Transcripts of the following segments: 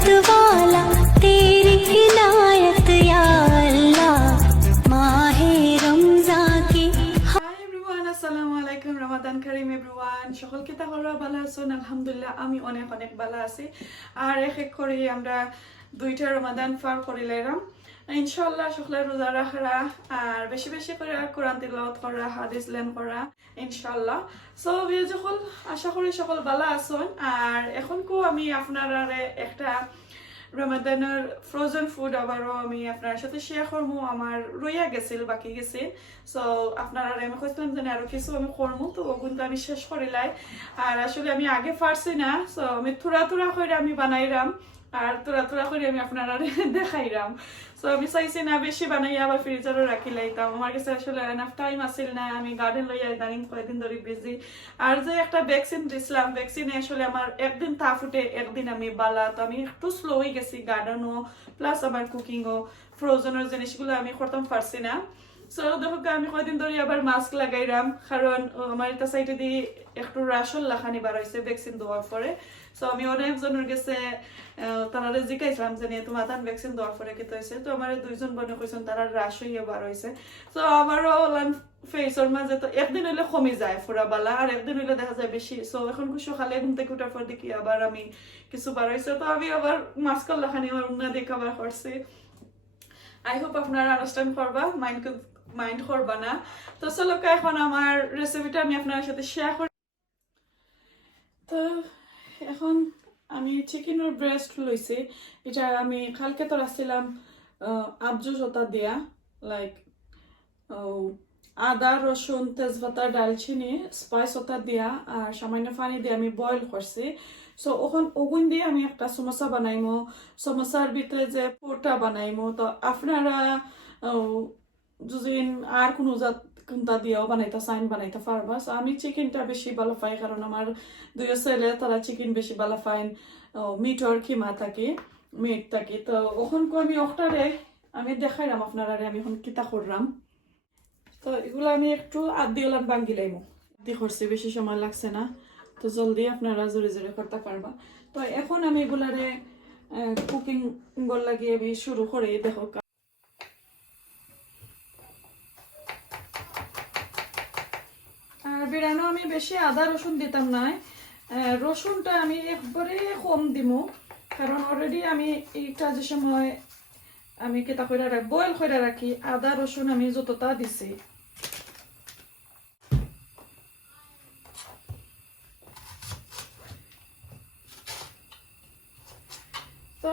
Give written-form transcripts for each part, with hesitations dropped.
इनायत वाला तेरी इनायत या अल्लाह माहे रमजान की। হাই এভরিওয়ান, আসসালামু আলাইকুম। রমাদান কারীম এভরিওয়ান। সকল কি তাহলে ভালো আছেন? আলহামদুলিল্লাহ আমি অনেক অনেক ভালো আছি। আর এক এক করে আমরা দুইটা রমাদান পার করিলাম। ইনশাআল্লাহ সকলে রোজা রাখা আর বেশি বেশি করে কোরআন তিলাওয়াত করা, হাদিস লেন করা ইনশাআল্লাহ। সো ভিউ যখন আশা করি সকল ভালো আছেন। আর এখন কো আমি আপনারা একটা রমাদানের ফ্রোজেন ফুড আবারও আমি আপনার সাথে শেয়ার করবো। আমার রইয়া গেছিল, বাকি গেছে। সো আপনারা আমি কইছিলাম যে আরো কিছু আমি করবো, তো কিন্তু আমি শেষ করিলাই। আর আসলে আমি আগে পারছি না, সো আমি থোড়া থোড়া করে আমি বানাইলাম আর থোড়া থোড়া করে আমি আপনারা দেখাইলাম। সো আমি চাইছি না বেশি বানাই আবার ফ্রিজারও রাখি লাইতাম। আমার কাছে আসলে এনাফ টাইম আসিল না, আমি গার্ডেন লইয়া ইদানিং কয়েকদিন ধরে বিজি। আর যে একটা ভ্যাকসিন দিছিলাম, ভ্যাকসিনে আসলে আমার একদিন তা ফুটে একদিন আমি বালা, তো আমি একটু স্লো হয়ে গেছি গার্ডেনও প্লাস আমার কুকিংও। ফ্রোজেনের জিনিসগুলো আমি করতাম পারছি না। সো দেখো আমি কয়েকদিন ধরে আবার মাস্ক লাগাইলাম, কারণ আমার এটা সাইডে দিয়ে একটু রাশন লাখানি বার হয়েছে ভ্যাকসিন দেওয়ার পরে। সো আমি অনেকজনের কাছে তারা জিজ্ঞাসলাম যে তোমার তার ভ্যাকসিন দেওয়ার পরে কি হয়েছে, তো আমার দুইজন বোনে কইছেন তারা রাশ হইয়া বার হয়েছে। তো আমারও ফেসের মাঝে তো একদিন হইলে কমে যায় ফুরা বালা, আর একদিন হইলে দেখা যায় বেশি। সো এখন সকালে ঘুম থেকে উঠার পর দেখি আবার আমি কিছু বার হয়েছে, তো আমি আবার মাস্ক লাখানি আমার উন্না দেখা বার করছি। আই হোপ আপনারা আন্ডারস্ট্যান্ড করবা, মাইন্ড করবা না। তো চলো এখন আমার রেসিপিটা আমি আপনার সাথে শেয়ার করি। তো এখন আমি চিকেনের ব্রেস্ট লইছি। এটা আমি কালকে তো রাখছিলাম আবজু জোতা দিয়া, লাইক আদা রসুন তেজপাতা ডালচিনি স্পাইস ওটা দিয়া আর সামান্য পানি দিয়ে আমি বয়েল করছি। সো ওখান ওগুন দিয়ে আমি একটা সমোসা বানাইমো, সমোসার ভিতরে যে পুরটা বানাইমো। তো আপনারা যদি আর কোনো জাত কোনটা দিয়েও বানাইতে চাইন বানাইতে পারবা। সো আমি চিকেনটা বেশি ভালো পাই, কারণ আমার দুই ছেলে তারা চিকেন বেশি ভালো পাইন, মিটর কিমা থাকি মিট থাকি। তো ওখানকে আমি ওটারে আমি দেখাইলাম আপনারা, আমি এখন কিতা করলাম। তো এগুলো আমি একটু আদি ওলান বাঙ্গি লাইমো, আদি করছি, বেশি সময় লাগছে না। তো জলদি আপনারা জোরে জোরে করতে পারবা। তো এখন আমি এগুলারে কুকিং গল লাগিয়ে আমি শুরু করে দেখো। আর বিরানো আমি বেশি আদা রসুন দিতাম না, রসুনটা আমি একবারে কম দিমু, কারণ অলরেডি আমি এইটা যে সময় আমি কেতা করে বয়েল করে রাখি আদা রসুন আমি যতটা দিছি। তো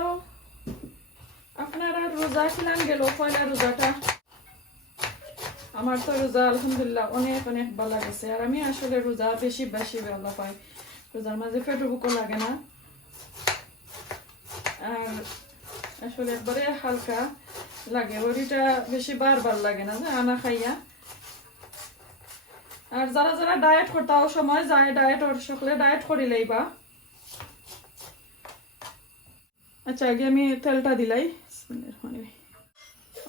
আপনারা রোজা খিলান গেল পয়লা রোজাটা, আমার তো রোজা আলহামদুলিল্লাহ অনেক অনেক ভালো গেছে। আর আমি আসলে রোজা বেশি বেশি ভালো পাই, রোজার মাঝে পেটুকও লাগে না, আর আসলে একবারে হালকা লাগে, ওইটা বেশি বারবার লাগে না যে আনা খাইয়া। আর যারা যারা ডায়েট করতাও সময় যায় ডায়েট, সকলে ডায়েট করিলেই বা। আচ্ছা আগে আমি তেলটা দিলাই,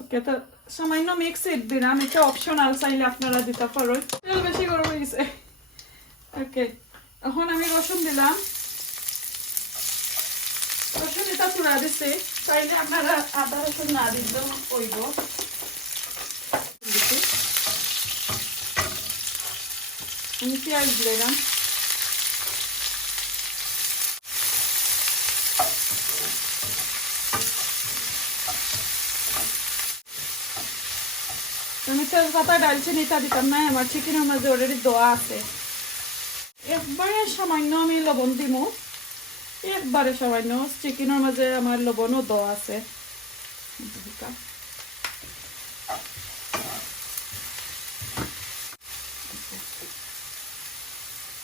ওকে। তো সামান্য মিক্স দিলাম, এটা অপশনাল, চাইলে আপনারা দিতে পারো। তেল বেশি গরম হয়ে গেছে। ওকে, এখন আমি রসুন দিলাম, রসুন এটা চুড়া দিচ্ছে, চাইলে আপনারা আদা রসুন না দিলেও হইব। আমি পেঁয়াজ দিলাম, আমি তেজপাতা ডালচিনি তা দিতাম না, আমার চিকেনের মাঝে অলরেডি দেওয়া আছে। একবারে সামান্য আমি লবণ দিব, একবারে সামান্য, চিকেনের মাঝে আমার লবণও দেওয়া আছে।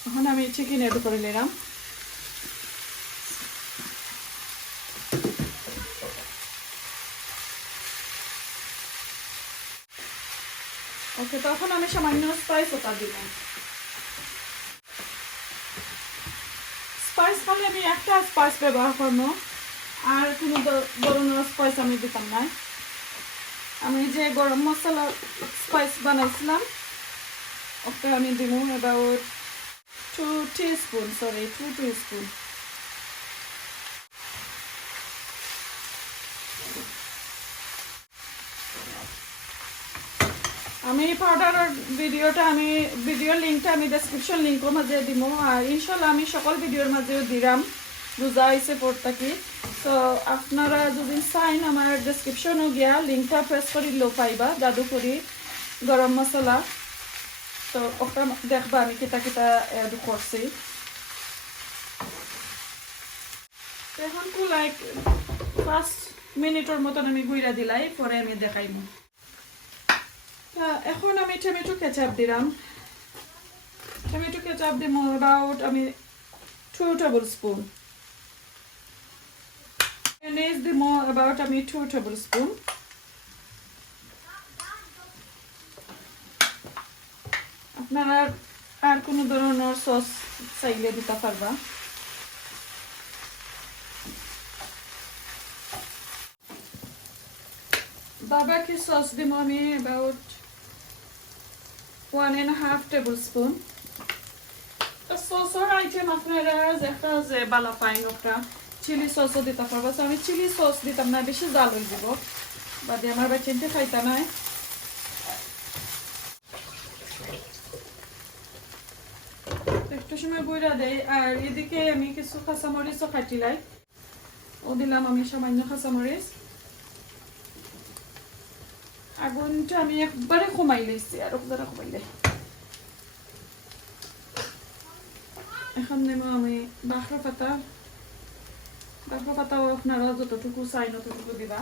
এখন আমি চিকেন এড করে নিলাম। ওকে, তখন আমি সামান্য স্পাইস ওটা দিব। স্পাইস খালে আমি একটা স্পাইস ব্যবহার করবো, আর কোনো ধরনের স্পাইস আমি দিতাম না। আমি যে গরম মশলা স্পাইস বানাইছিলাম ওটা আমি দিব about 2 teaspoon. আমি পাউডারের ভিডিওর লিঙ্কটা আমি ডেসক্রিপশন লিঙ্কের মাঝে দিব আর ইনশাল্লাহ আমি সকল ভিডিওর মাঝেও দিলাম বুঝা হয়েছে পড়তা কি তো আপনারা যদি চাইন আমার ডেসক্রিপশনও গিয়া লিঙ্কটা প্রেস করিলেও পাইবা জাদুকরি গরম মশলা তো ওটা দেখবা আমি কিতা কিতা এড করছি এখন তো লাইক 5 মিনিটের মতন আমি গুইরা দিলাই পরে আমি দেখাইমু এখন আমি টমেটো কেচাপ দিলাম টমেটো কেচাপ দিব অ্যাবাউট আমি 2 tablespoon mayonnaise দিব অ্যাবাউট আমি 2 tablespoon আপনারা আর কোনো ধরনের সস চাইলে দিতে পারবা barbecue sauce দিব আমি about 1.5 tablespoon সসের আইটেম আপনারা যেটা যে বালা পাইন ওটা চিলি সসও দিতে পারবা আমি চিলি সস দিতাম না বেশি জাল হয়ে যাব বাদে আমার বাচ্চাতে খাইতা নাই একটু সময় বইরা দেই আর এদিকে আমি কিছু কাঁচামরিচও কাটিলাই ও দিলাম আমি সামান্য কাঁচামরিচ আগুনটা আমি একবারে কমাই লইছি আর আপনারা কমাইলে এখন নেব আমি বাখরা পাতাও আপনারা যতটুকু চাই ততটুকু দিবা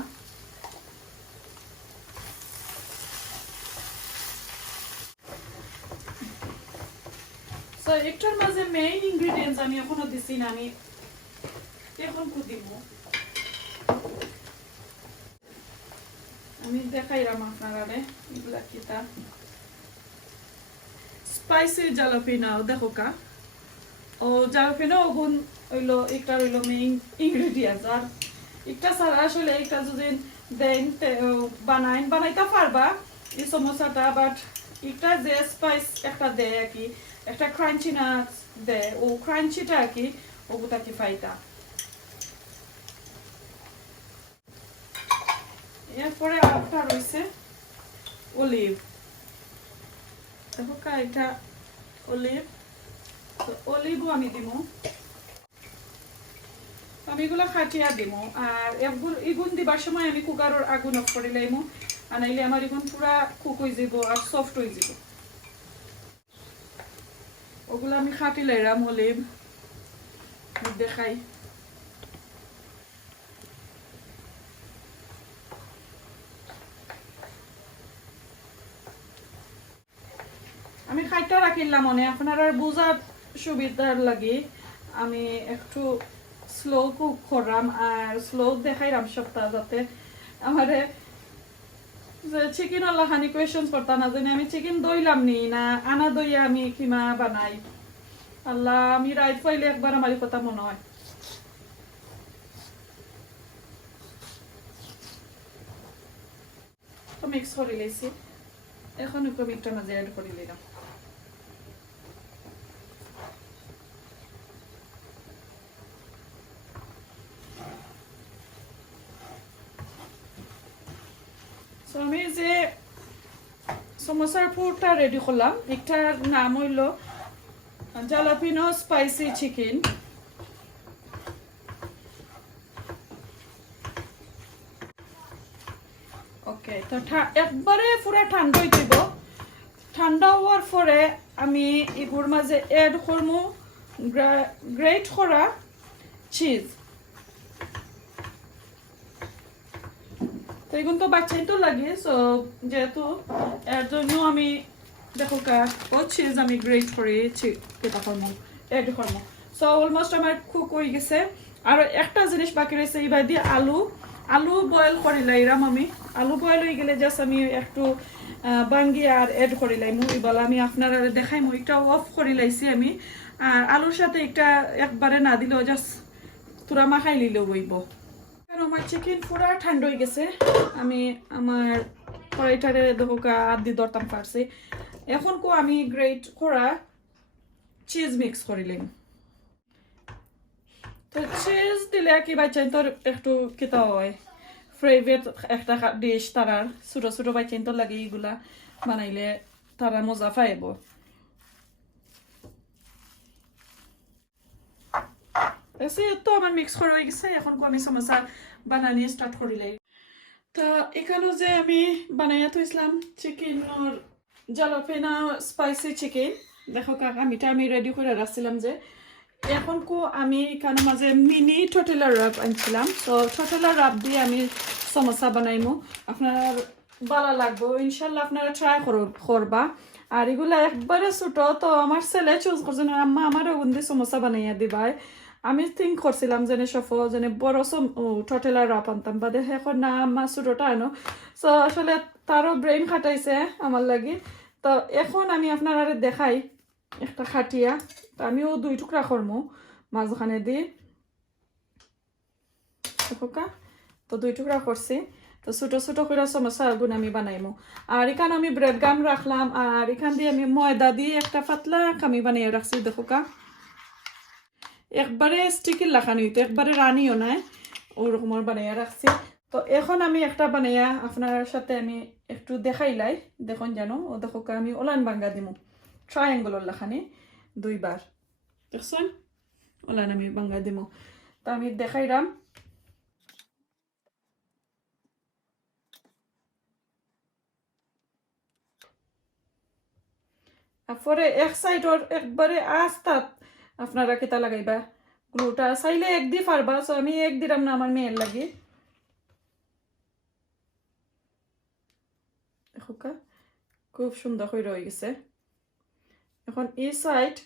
সো একটার মাঝে মেইন ইনগ্রেডিয়েন্টস আমি এখনো দিছি না আমি এখন কু দিব আমি দেখাইলাম আপনারা এগুলা কিতা স্পাইসি জালাপিনো দেখো কা ও জালাপিনো ওগুন হইলো একটা হইলো মেইন ইনগ্রেডিয়েন্টস আর একটা ছাড়া আসলে একটা যদি দেন বানাইতে পারবা এই সমোসাটা বাট একটা যে স্পাইস একটা দেয় আর কি একটা ক্রাঞ্চি নাট দেয় ও ক্রাঞ্চিটা আর কি ওগুতা কি ফাইতা এরপরে আরেকটা রয়েছে অলিভ দেখো কা এটা অলিভ তো অলিভও আমি দিব আমি এগুলো খাটিয়া দিব আর এগুন দিবার সময় আমি কুকারের আগুন অফ করে লাইমু আর নাইলে আমার এগুন পুরা কুক হয়ে যাব আর সফট হয়ে যাব ওগুলো আমি খাটি লাইরাম অলিভ দেখাই আমি খাইটা রাখিলাম মনে আপনারা বুঝার সুবিধার লাগে আমি একটু স্লো কুক করলাম আর স্লো দেখাইলাম সপ্তাহ যাতে আমারে যে চিকেন আল্লাহ খানি কোয়েশন করতাম না জানি আমি চিকেন দইলাম নি না আনা দইয়া আমি কিমা বানাই আল্লাহ আমি রাইট পাইলে একবার আমার কথা মনে হয় তো মিক্স করে লেছি এখন একটু মিটটা মাঝে অ্যাড করে নিলাম আমি যে সমোসার পুরটা রেডি করলাম একটার নাম হইল জালাপিনো স্পাইসি চিকেন ওকে তো একবারে পুরা ঠান্ডা হয়ে দিব ঠান্ডা হওয়ার পরে আমি এগুলোর মাঝে এড করবো গ্রেট করা চিজ তো এগুলো তো বাচ্চাই তো লাগে সো যেহেতু এর জন্য আমি দেখো চিজ আমি গ্রেট করে কেটা করবো এড করবো সো অলমোস্ট আমার কুক হয়ে গেছে আর একটা জিনিস বাকি রয়েছে এবার দিয়ে আলু বয়েল করে লাইরাম আমি আলু বয়েল হয়ে গেলে জাস্ট আমি একটু বাঙ্গি আর এড করে লাইমু এবার আমি আপনারা দেখাইমু একটা অফ করে লাইছি আমি আর আলুর সাথে একটা একবারে না দিলেও জাস্ট তোরা মাখাই নিলেও বইব কারণ আমার চিকেন পুরা ঠান্ডা হয়ে গেছে আমি আমার কড়াইটারে দেখো আদি দরতাম পারছি এখন আমি গ্রেট করা চিজ মিক্স করিলাম তো চিজ দিলে কি বাচ্চাই তোর একটু খেতে হয় ফেভারিট একটা ডিশ তারার ছোট ছোট বাচ্চাই তো লাগে এইগুলা বানাইলে তারা মজা পাইব। তো আমার মিক্স করা হয়ে গেছে, এখন আমি সমোসা বানানি স্টার্ট করিলে। তা এখানে যে আমি বানাইয়া থইছিলাম চিকেনের জালাপেনা স্পাইসি চিকেন, দেখো কাকা আমি রেডি করে রাখছিলাম যে। এখন আমি এখানে মাঝে মিনি টোটেলার রাব আনছিলাম, তো টোটেলার রাব দিয়ে আমি সমোসা বানাইমু। আপনার ভালো লাগবো ইনশাল্লাহ, আপনারা ট্রাই করবা। আর এগুলা একবারে ছোট, তো আমার ছেলে চুজ করছে না, আম্মা আমার ওগুন দিয়ে সমোসা বানাইয়া দিবাই। আমি থিঙ্ক করছিলাম যে যে বড় টোটেলার রাব আনতাম, বাদে এখন না আম্মা ছোটটা আনো। তো আসলে তারও ব্রেইন খাটাইছে আমার লাগি। তো এখন আমি আপনারা দেখাই একটা খাটিয়া, তো আমিও 2 টুকরা করমু মাঝখানে দিয়ে, তো 2 টুকরা করছি। তো ছোট ছোট করে সমোসা গুণ আমি বানাইমু। আর এখানে আমি ব্রেড গাম রাখলাম, আর এখান দিয়ে আমি ময়দা দিয়ে একটা পাতলা আমি বানিয়ে রাখছি। দেখো একবারে স্টিকের লাখানি হইতো, একবারে রানিও নাই, ওরকমের বানাইয়া রাখছি। তো এখন আমি একটা বানাইয়া আপনার সাথে আমি একটু দেখাইলাই, দেখুন জানো। ও দেখো আমি ওলান বাঙ্গা দিমু ট্রায়াঙ্গলের লাখানি 2 বার, দেখছেন ওলান আমি বাঙ্গা দিমু। তো আমি দেখাইলাম। পরে এক সাইডর একবারে আস্তাত আপনারা কেতা লাগাইবা গ্লুটা, চাইলে 1 দি পারবা। তো আমি 1 দিলাম না আমার মেয়ের লাগি। দেখো খুব সুন্দর হয়ে রয়ে গেছে। এখন এই সাইড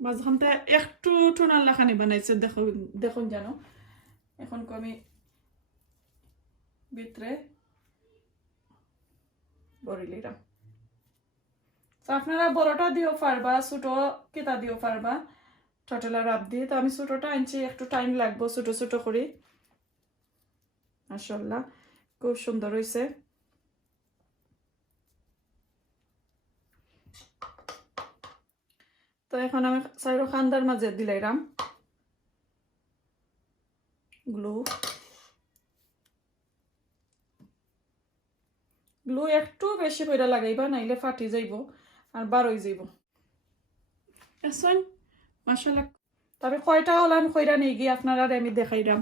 মাঝখানটা একটু টোনার লাখানি বানাইছে, দেখুন জানো। এখন আমি ভিতরে বড়িলিরাম। তো আপনারা বড়টা দিও পারবা, ছোট কেতা দিও পারবা টোটেলার রাব দিয়ে। তো আমি ছোটটা আনছি, একটু টাইম লাগবো ছোট ছোট করে। মাশাআল্লাহ খুব সুন্দর হয়েছে। তো এখন আমি চাইরো খান্দার মাঝে দিলাইরাম গ্লু। গ্লু একটু বেশি করে লাগাইবা, নাইলে ফাটি যাইব আর বার হয়ে যাইব। মাশাআল্লাহ। তবে কয়টা ওলান কইরা নিয়ে গিয়ে আপনারা আমি দেখাইলাম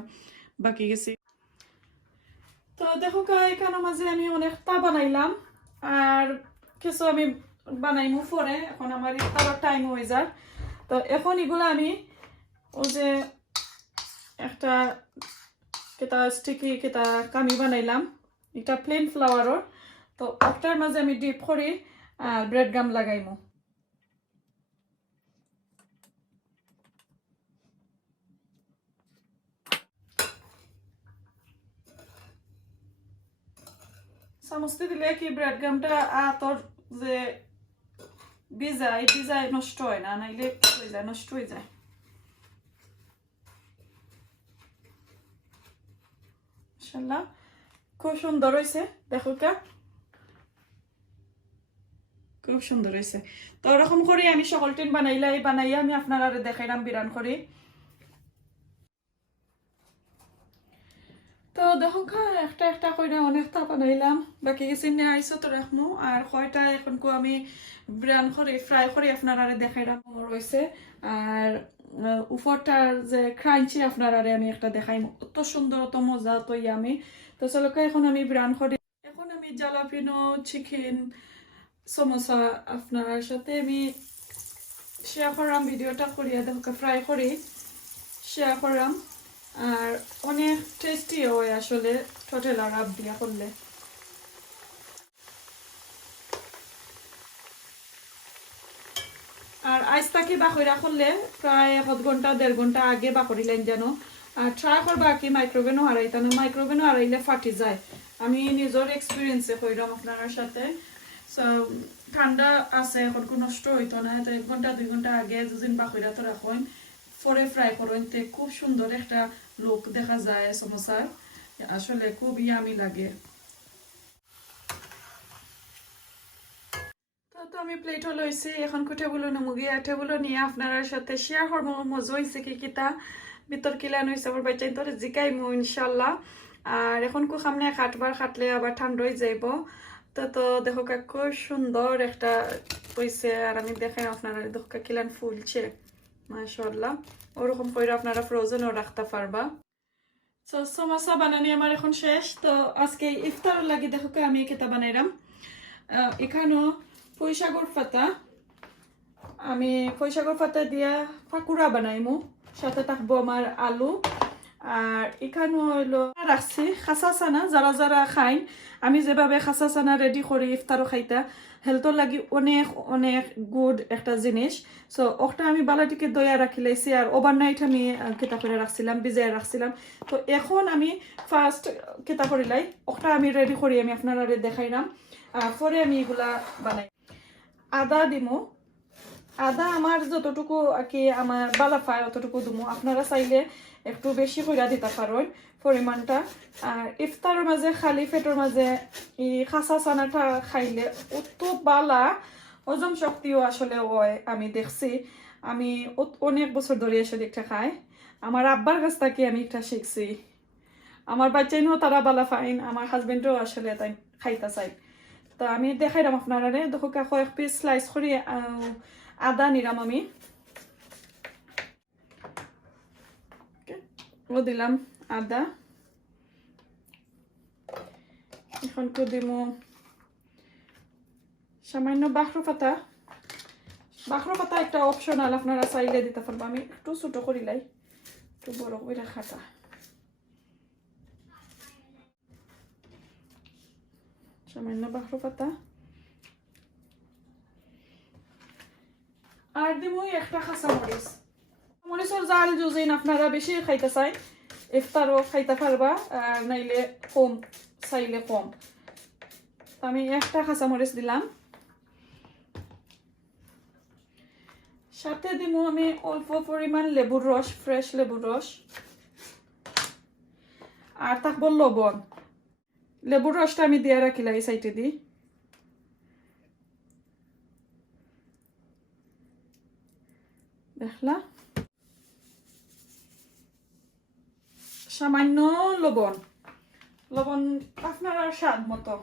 বাকি গেছি। তো দেখো এখানে মাঝে আমি অনেকটা বানাইলাম, আর কিছু আমি বানাইমু পরে, এখন আমার খাবার টাইম হয়ে যায়। তো এখন এগুলো আমি ওই যে একটা কেতা স্টিকি কেতা কামি বানাইলাম, এটা প্লেন ফ্লাওয়ারর। তো ওটার মাঝে আমি ডিপ করি আর ব্রেড গাম লাগাইমু। চামচটি দিলে কি ব্রেড গামটা আতর যে ভিজায় নষ্ট হয় না, নাইলে হয়ে যায়, নষ্ট হয়ে যায়। মাশাআল্লাহ খুব সুন্দর হয়েছে, দেখো খুব সুন্দর হয়েছে। তো ওরকম করে আমি সকলটিন বানাইয়া আমি আপনারা দেখাইলাম বিরান করি। তো দেখো একটা একটা করে অনেকটা বানাইলাম, বাকি কিছু নিয়ে আইসো তো রাখমু। আর কয়টা এখন আমি ব্রাউন করে ফ্রাই করে আপনারা দেখাইলাম রয়েছে। আর উপরটার যে ক্রাঞ্চি আপনারা আমি একটা দেখাই, অত সুন্দর অত মজা অত ইয়ামি। তো চলো এখন আমি ব্রাউন করে, এখন আমি জালাপিনো চিকেন সমোসা আপনার সাথে আমি শেয়ার করলাম, ভিডিওটা করিয়া দেখো ফ্রাই করি শেয়ার করলাম। আর অনেক টেস্টি হয় আসলে টোটেলার রাব দিয়া করলে। আর আইসটাকে বাকইরা করলে প্রায় 1 ঘন্টা 1.5 ঘন্টা আগে বাকরিলেন যেন। আর ট্রাই করবা কি মাইক্রোওভেনও হারাইতা না, মাইক্রোওভেনও হারাইলে ফাটি যায়। আমি নিজের এক্সপিরিয়েন্সে কইলাম আপনার সাথে। ঠান্ডা আছে এখন নষ্ট হইতো না, তো 1 ঘন্টা 2 ঘন্টা আগে যদি বাকইরা তো রাখুন, পরে ফ্রাই করুন, তে খুব সুন্দর একটা লুক দেখা যায় সমোসার, আসলে খুব ইয়ামি লাগে। তো আমি প্লেটও লইছি, এখন টেবুলো নমুগি, আর টেবুলো নিয়ে আপনার সাথে শেয়ার করবো মজা হয়েছে কি কিতা ভিতর কিলান হয়েছে আমার বাচ্চা তোর জিকাইমু ইনশাল্লাহ। আর এখন সামনে খাটলে আবার ঠান্ডা হয়ে যাইব। তো দেখো কাকু সুন্দর একটা হইছে, আর আমি দেখাই আপনারা দেখো কিলান ফুলছে মাশাআল্লাহ। ওরকম করে আপনারা ফ্রোজেনও রাখতে পারবা। তো সমোসা বানানি আমার এখন শেষ। তো আজকে ইফতার লাগি দেখো আমি কেতা বানাইলাম। এখানেও পুঁইশাকের পাতা, আমি পুঁইশাকের পাতা দিয়া পাকুড়া বানাইমু, সাথে থাকবো আমার আলু। আর এখানেও হইলো রাখছি খাসা চানা, যারা যারা খাই আমি যেভাবে খাসা চানা রেডি করি ইফতারও খাইতা, হেলথর লাগি অনেক অনেক গুড একটা জিনিস। সো ওটা আমি বালাটিকে দইয়া রাখি লাইছি, আর ওভারনাইট আমি কেতা করে রাখছিলাম, ভিজাই রাখছিলাম। তো এখন আমি ফার্স্ট কেতা করি লাই ওটা আমি রেডি করি, আমি আপনারা দেখাইলাম। আর পরে আমি এগুলা বানাই। আদা দিমু, আদা আমার যতটুকু আর কি আমার বালা পায় অতটুকু দিমু, আপনারা চাইলে একটু বেশি কইরা দিতে পারেন পরিমাণটা। আর ইফতারের মাঝে খালি পেটের মাঝে এই খাসা চানাটা খাইলে অত বালা হজম শক্তিও আসলে হয়। আমি দেখছি, আমি অনেক বছর ধরে এসে দেখতে খাই, আমার আব্বার কাছ থেকে আমি একটা শিখছি। আমার বাচ্চাইনও তারা বালা ফাইন, আমার হাজবেন্ডও আসলে তাই খাইতে চাই। তো আমি দেখাইলাম আপনারা দেখো কয়েক পিস স্লাইস করে আদা নিলাম আমি, ও দিলাম আদা। এখন তো দিমু সামান্য বাখরো পাতা। বাখরো পাতা একটা অপশনাল, আপনারা চাইলে দিতে পারবো, আমি একটু ছোট করিলাই, একটু বড় করে খাটা। সামান্য বাখরো পাতা আর দিমু একটা খাসা মরিচ। মরিচের জাল যুজিন আপনারা বেশি খাইতে চাই ইফতারও খাইতে পারবা, আর নাইলে কম চাইলে কম। আমি একটা খাসা মরিচ দিলাম, সাথে দিমু আমি অল্প পরিমাণ লেবুর রস, ফ্রেশ লেবুর রস। আর থাকবো লবণ, লেবুর রসটা আমি দিয়ে রাখিলা এই সাইডে দিই। দেখলা সামান্য লবণ, লবণ আপনার স্বাদ মতো।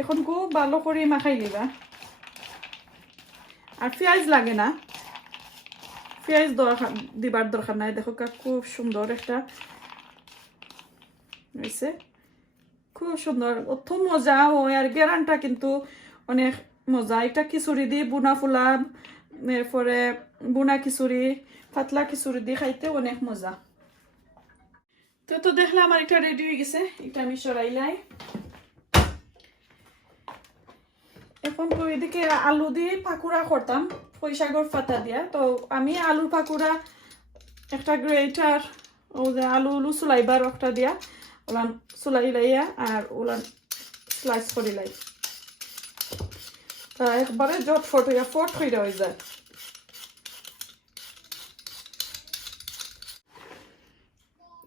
এখন খুব ভালো করে মাখাই দিবা। আর পেঁয়াজ লাগে না, পেঁয়াজ দিবার দরকার নাই। দেখো খুব সুন্দর একটা হয়েছে, খুব সুন্দর, অত মজা হয়। আর গেরানটা কিন্তু অনেক মজা। এটা খিচুড়ি দিয়ে বুনা ফুলা, এরপরে বুনা খিচুড়ি, পাতলা খিচুড়ি দিয়ে খাইতে অনেক মজা। তো দেখলাম আমার এটা রেডি হয়ে গেছে, এটা আমি সরাইলাই। এখন তো এদিকে আলু দিয়ে পাকুড়া করতাম পুঁইশাকের পাতা দিয়া। তো আমি আলুর পাকুড়া একটা গ্রেটার, ও যে আলু চুলাইবার একটা দিয়া ওলান চুলাই লাইয়া আর ওলান স্লাইস করে লাই, তা একবারে জটফট হইয়া ফট হইয়া হয়ে যায়।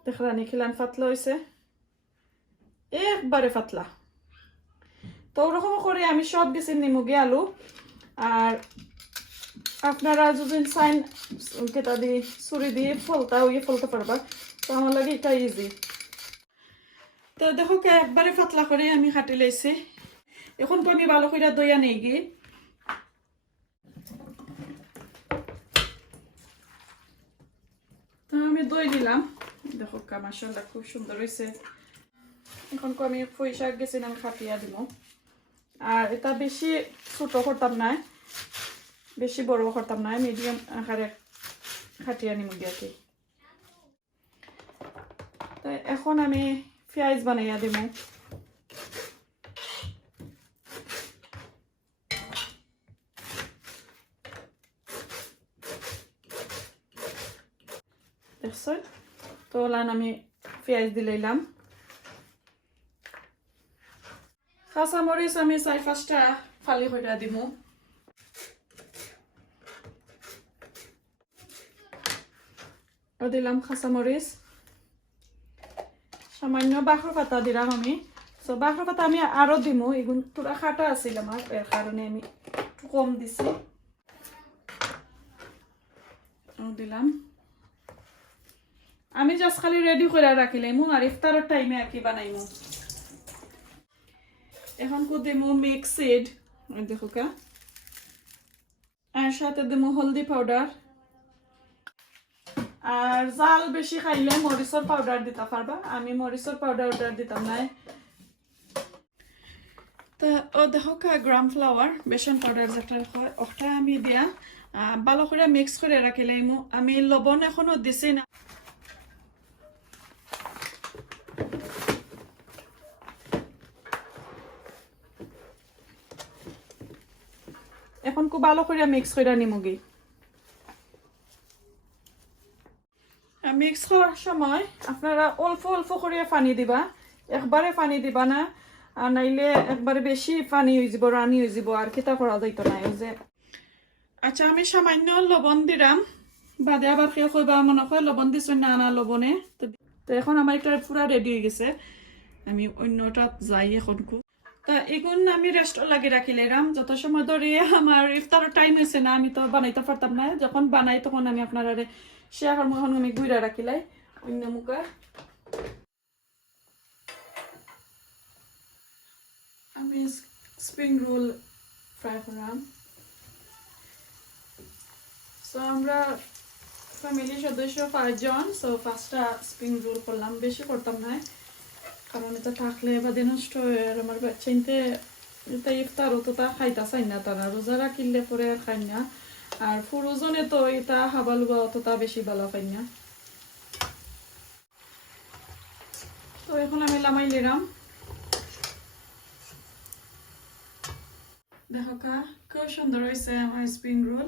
দেখলানি খিলান পাতলা হয়েছে, একবারে পাতলা। তো ওরকম করে আমি সব গেছি নিমুগে আলু। আর আপনারা যদি চাইন কেটা দিয়ে ছুরি দিয়ে ফলতা হইয়ে ফলতে পারবা, তো আমার লাগে এটা ইজি। তো দেখো একবারে পাতলা করে আমি কাটি লাইছি। এখন তো আমি ভালো করে দইয়া নেই গিয়ে, তো আমি দই দিলাম। দেখো মাশাআল্লাহ খুব সুন্দর হয়েছে। এখন আমি পুঁইশাক গেছিলাম খাটিয়া দিব। আর এটা বেশি ছোট করতাম না, বেশি বড় করতাম না, মিডিয়াম আকারে খাটিয়া নিব গিয়ে। তো এখন আমি পেঁয়াজ বানাইয়া দিব। দেখছো তো আমি পেঁয়াজ দিলাম। কাঁচা মরিচ আমি 4-5টা ফালি করে দিব। দিলাম কাঁচা মরিচ, সামান্য বাখর পাতা দিলাম আমি। তো বাখর পাতা আমি আরো দিমু, এগুলো পুরা খাটা আছিল আমার, এর কারণে আমি একটু কম দিছি। দিলাম আমি জাস্ট খালি রেডি করে রাখিলাম, আর ইফতারের টাইমে আর কি বানাইমু। এখন কো দেবো মিক্স সিড, দেখো কা, আর সাথে দেবো হলদি পাউডার। আর জাল বেশি খাইলে মরিচর পাউডার দিতে পারবা, আমি মরিচর পাউডার দিতাম না। তা ও দেখো কা গ্রাম ফ্লাওয়ার বেসন পাউডার যেটা হয় ওটা আমি দিয়া ভালো করে মিক্স করে রাখিলাম। আমি লবণ এখনো দিছি না। এখন খুব ভালো করে মিক্স করে নিমুগি। মিক্স করার সময় আপনারা অল্প অল্প করে পানি দিবা, একবারে পানি দিবা না, আর নাইলে একবারে বেশি পানি হয়ে যাব, রানি হয়ে যাব, আর কিতা করা যাইতো না। যে আচ্ছা আমি সামান্য লবণ দিলাম, বাদে আবার কেউ কইবা মনে হয় লবণ দিছ না, না লবণে। তো এখন আমার এটা পুরা রেডি হয়ে গেছে, আমি অন্যটা যাই এখন। তা এগুন আমি রেস্ট লাগি রাখিলাম যত সময় ধরে আমার ইফতারের টাইম হয়েছে না, আমি তো বানাইতে পারতাম না। যখন বানাই তখন আমি আপনারা শেয়ার করবো। এখন আমি গুইরা রাখিলাই অন্য মুখা। আমি স্প্রিং রোল ফ্রাই করলাম। সো আমরা ফ্যামিলির সদস্য 5 জন, সো 5টা স্প্রিং রোল করলাম, বেশি করতাম না, কারণ এটা থাকলে বাদে নষ্ট হয়। আর আমার বাচ্চাইতে এটা ইফতার তো তা খাইতা চাই না, তারা রোজা রাখিলে পরে আর খাই না। আর ফুরোজনে তো এটা হাবালুবা অতটা বেশি ভালো খাই না। তো এখন আমি লামাই নিলাম। দেখো কা খুব সুন্দর হয়েছে আমার স্প্রিং রোল।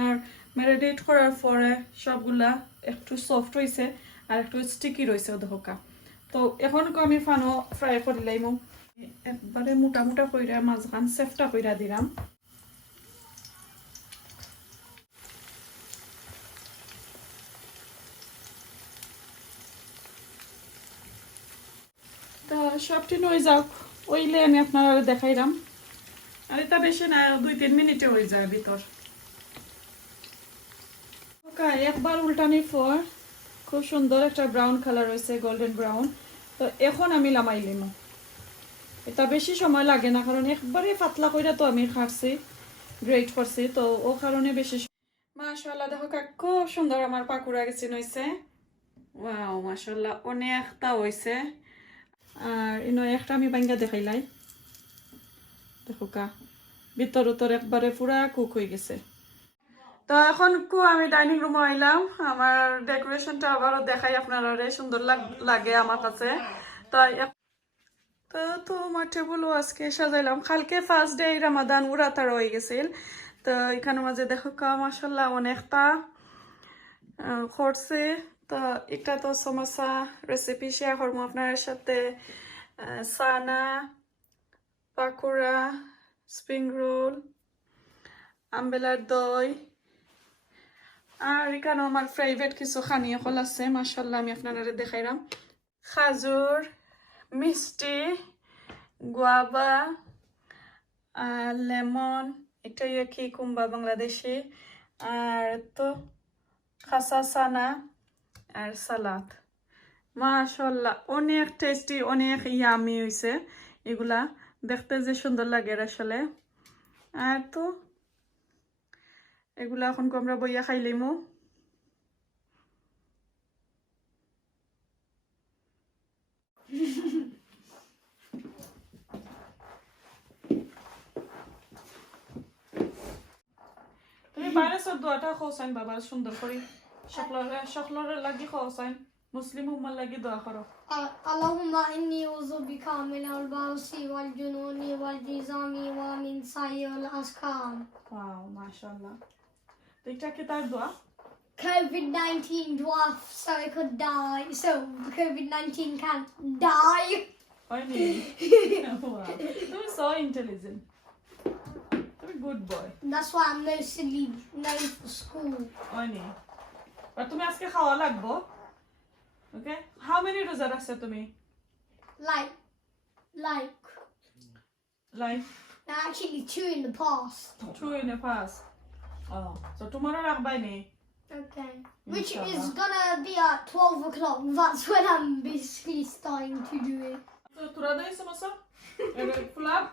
আর ম্যারিনেট করার পরে সবগুলা একটু সফট হয়েছে আর একটু স্টিকি রয়েছে দেখো কা। তো এখন আমি ফানো ফ্রাই করে লাইম, একবারে মোটা মোটা কইরা মাঝখান সেফটা কইরা দিলাম। তো সবটি নই যাও ওইলে আমি আপনারা দেখাইলাম। আর এটা বেশি না, 2-3 মিনিটে হয়ে যায় ভিতর। একবার উল্টানির পর খুব সুন্দর একটা ব্রাউন কালার হয়েছে, গোল্ডেন ব্রাউন। তো এখন আমি লামাই লিম। এটা বেশি সময় লাগে না, কারণ একবারে পাতলা কইরা তো আমি খাচ্ছি, গ্রেট করছি, তো ও কারণে বেশি। মাশাআল্লাহ দেখো খুব সুন্দর আমার পাকুড়া গেছে হয়েছে। ওয়াও মাশাআল্লাহ অনেকটা হয়েছে। আর ইনো একটা আমি বাঙ্গা দেখাইলাই, দেখো কা ভিতর উত্তর একবারে পুরা কুক হয়ে গেছে। তো এখন আমি ডাইনিং রুমে আইলাম। আমার ডেকোরেশনটা আবারও দেখাই আপনারা, সুন্দর লাগে আমার কাছে। তাই তো আমার টেবিলও আজকে সাজাইলাম। কালকে ফার্স্ট ডে রমাদান উড়াতা রয়ে গেছিল। তো এখানে মাঝে দেখো কা মাশাআল্লাহ অনেকটা করছে। তো এটা তো সমোসা রেসিপি শেয়ার করবো আপনার সাথে। সানা, পাকোড়া, স্প্রিং রোল, আমবেলার দই, আর এখানে আমার ফেভারিট কিছু খানি সকল আছে। মাশাআল্লাহ আমি আপনারা দেখাইলাম। খাজুর, মিষ্টি, গুয়াভা, লেমন, এটা কি কুম্বা বাংলাদেশি, আর তো খাসা সানা আর সালাদ। মাশাআল্লাহ অনেক টেস্টি, অনেক ইয়ামি হয়েছে। এগুলা দেখতে যে সুন্দর লাগে আসলে। আর তো এগুলা এখন আমরা বইয়া খাইলিমু। তুমি বাইরে সব দোয়াটা খাওসাইন বাবা সুন্দর করে, সকলরে লাগি খাওসাইন, মুসলিম উম্মার লাগি দোয়া করো। اللهم إني أعوذ بك من البرص والجنون والجزام ومن سيء الأسقام. ওয়াও মাশাআল্লাহ। তো এটা কি তার দোয়া? COVID-19 dwarf, so it could die. So COVID-19 can't die. হয়নি? ওয়াও তুমি সো ইন্টেলিজেন্ট, তুমি good boy. That's why I'm mostly known for school. হয়নি? আর তুমি আজকে খাওয়া লাগবো। ওকে, হাউ মেনি রোজা রাখছো তুমি? Like, like actually 2 in the past. 2 in the past. Oh, so tomorrow রাখবাই নি? Okay. Which Inshallah. is gonna be at 12 o'clock. That's when I'm basically starting to do it. তো তোরা দেয় সমস্যা ফুলাপ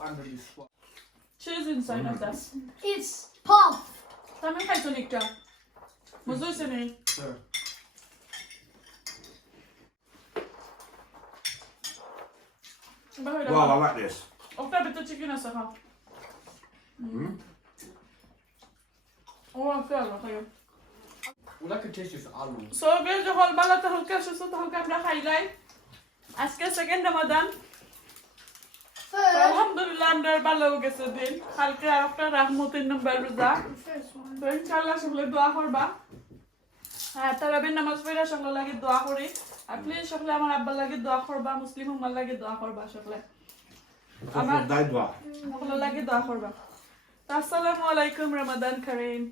Under this spot. cheese inside of that. It's puff. También খাইছো নিকটা মজা হয়েছে নি Sir. Wow, I like this. ওটা ভিতর চিকেন আছে খাও ও আফেল খাইও Well, I could taste this aloo. So বেশ যখন বালাতে হালকা সুস্থ হালকা আমরা খাইলাই আজকে সেকেন্ড রমাদান First, আলহামদুলিল্লাহ আমরা ভালো গেছে দিন কালকে একটা রহমতের নম্বর রোজা first one. তো ইনশাআল্লাহ সকলে দোয়া করবা হ্যাঁ তারাবির নামাজ পড়া সকলে লাগে দোয়া করি আর প্লিজ সকলে আমার আব্বার লাগে দোয়া করবা মুসলিম উম্মার লাগে দোয়া করবা সকলে That's what died. সকলে লাগে দোয়া করবা আসসালামু আলাইকুম রমাদান কারীম